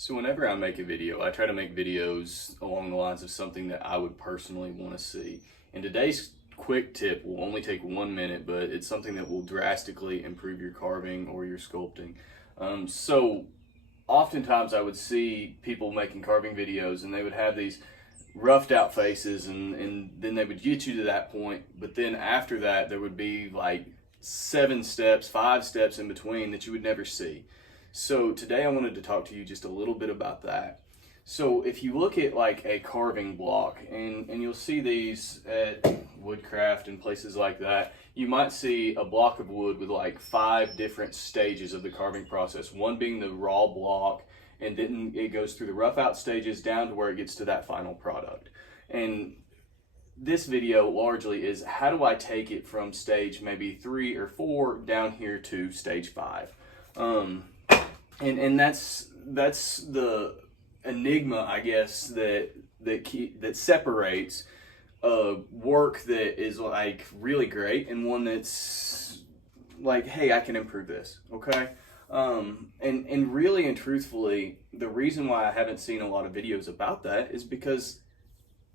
So whenever I make a video, I try to make videos along the lines of something that I would personally want to see. And today's quick tip will only take 1 minute, but it's something that will drastically improve your carving or your sculpting. So oftentimes I would see people making carving videos and they would have these roughed out faces and then they would get you to that point. But then after that, there would be like 7 steps, 5 steps in between that you would never see. So today I wanted to talk to you just a little bit about that. So if you look at like a carving block, and you'll see these at Woodcraft and places like that, you might see a block of wood with like 5 different stages of the carving process. One being the raw block, and then it goes through the rough out stages down to where it gets to that final product. And this video largely is how do I take it from stage maybe 3 or 4 down here to stage 5. And that's the enigma, I guess, that separates work that is like really great and one that's like, hey, I can improve this, okay? And really and truthfully, the reason why I haven't seen a lot of videos about that is because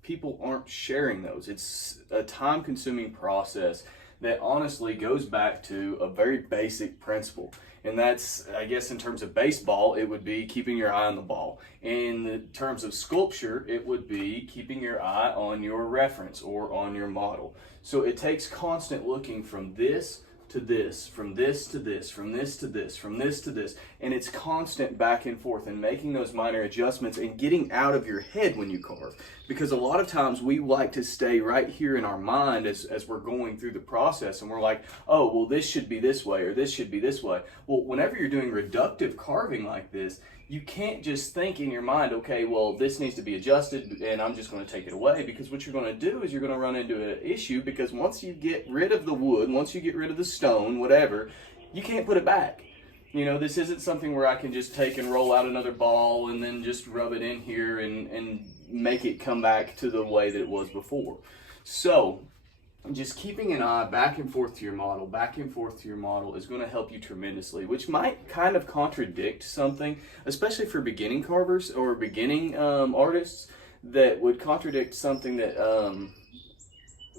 people aren't sharing those. It's a time-consuming process that honestly goes back to a very basic principle. And that's, I guess, in terms of baseball, it would be keeping your eye on the ball. In terms of sculpture, it would be keeping your eye on your reference or on your model. So it takes constant looking from this to this, from this to this, from this to this, from this to this, and it's constant back and forth and making those minor adjustments and getting out of your head when you carve. Because a lot of times we like to stay right here in our mind as we're going through the process, and we're like, oh, well, this should be this way or this should be this way. Well, whenever you're doing reductive carving like this, you can't just think in your mind, okay, well, this needs to be adjusted and I'm just going to take it away, because what you're going to do is you're going to run into an issue, because once you get rid of the wood, once you get rid of the stone, whatever, you can't put it back. You know, this isn't something where I can just take and roll out another ball and then just rub it in here and make it come back to the way that it was before. So just keeping an eye back and forth to your model, back and forth to your model is going to help you tremendously, which might kind of contradict something, especially for beginning carvers or beginning artists, that would contradict something that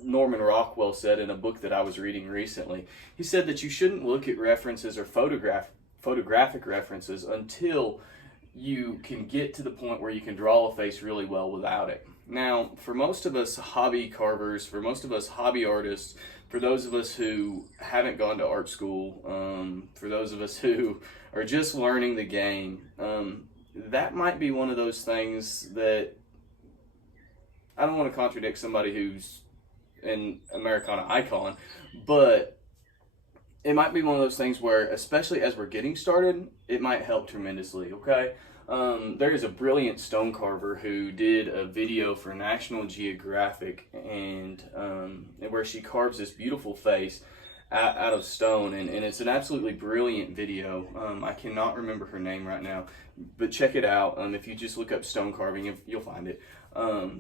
Norman Rockwell said in a book that I was reading recently. He said that you shouldn't look at references or photographic references until you can get to the point where you can draw a face really well without it. Now, for most of us hobby carvers, for most of us hobby artists, for those of us who haven't gone to art school, for those of us who are just learning the game, that might be one of those things that, I don't want to contradict somebody who's an Americana icon, but it might be one of those things where, especially as we're getting started, it might help tremendously, okay? There is a brilliant stone carver who did a video for National Geographic, and where she carves this beautiful face out of stone, and it's an absolutely brilliant video. I cannot remember her name right now, but check it out. If you just look up stone carving, you'll find it.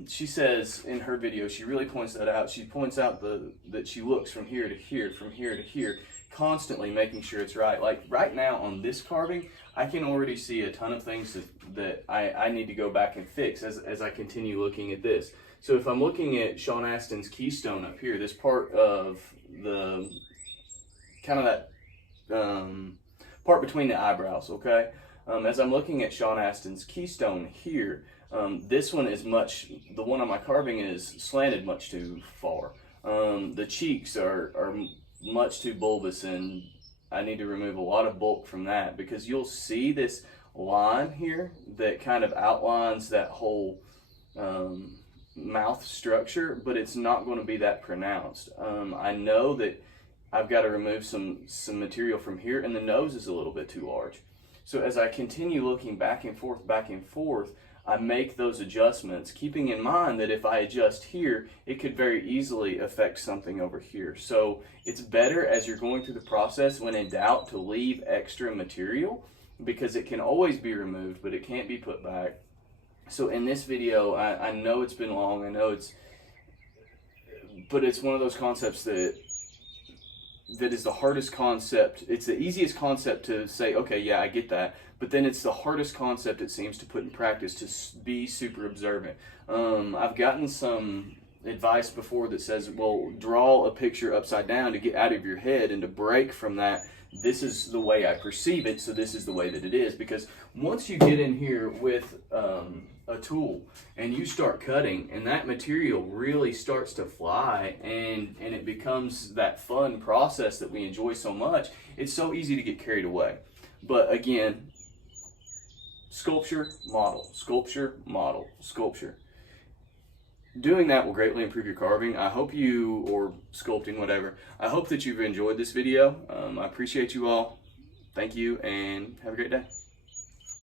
She says in her video, she really points that out. She points out that she looks from here to here, from here to here, constantly making sure it's right. Like right now on this carving, I can already see a ton of things that I need to go back and fix as I continue looking at this. So if I'm looking at Sean Astin's keystone up here, this part of the, kind of that part between the eyebrows, okay? As I'm looking at Sean Astin's keystone here, this one is the one on my carving is slanted much too far. The cheeks are much too bulbous, and I need to remove a lot of bulk from that, because you'll see this line here that kind of outlines that whole mouth structure, but it's not going to be that pronounced. I know that I've got to remove some material from here, and the nose is a little bit too large. So as I continue looking back and forth, I make those adjustments, keeping in mind that if I adjust here, it could very easily affect something over here. So it's better, as you're going through the process, when in doubt, to leave extra material, because it can always be removed, but it can't be put back. So in this video, I know it's been long, but it's one of those concepts that that is the hardest concept. It's the easiest concept to say, okay, yeah, I get that. But then it's the hardest concept, it seems, to put in practice, to be super observant. I've gotten some advice before that says, well, draw a picture upside down to get out of your head and to break from that. This is the way I perceive it, so this is the way that it is. Because once you get in here with a tool and you start cutting, and that material really starts to fly, and it becomes that fun process that we enjoy so much, it's so easy to get carried away. But again, sculpture, model, sculpture, model, sculpture. Doing that will greatly improve your carving. I hope you, or sculpting, whatever. I hope that you've enjoyed this video. I appreciate you all. Thank you, and have a great day.